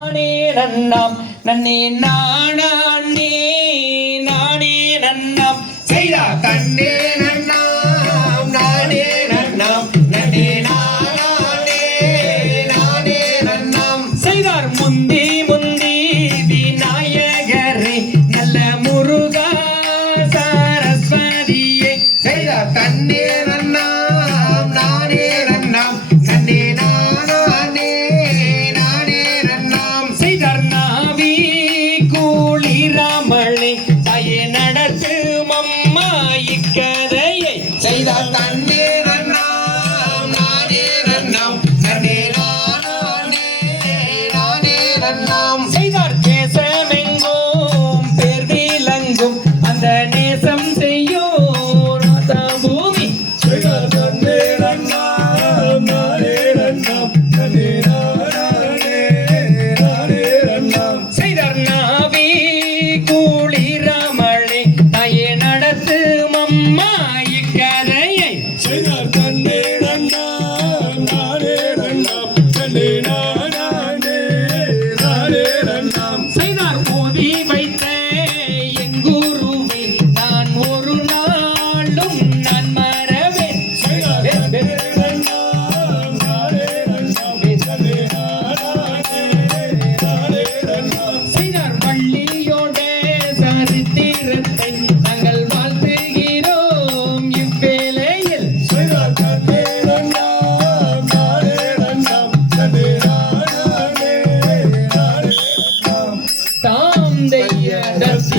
நானே நன்னாம் நன்னே நானே நானே நன்னாம். செய்தார் தன்னே நன்னாம் நானே நன்னாம். நன்னே நானே நானே நன்னாம். செய்தார் முந்தி முந்தி விநாயகரே நல்ல முருகா சரஸ்வதியே. செய்தார் தன்னே நன்னாம். கூளிராமளே தாயே நடத்து மம்மா இக்கதையை செய்தால் தன்னே நன்னாம் நானே நன்னாம் நன்னே நானே நானே நன்னாம் இக்கதையை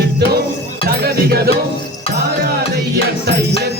விட்டோம் தகதிகதும் தாராதையர் சையத்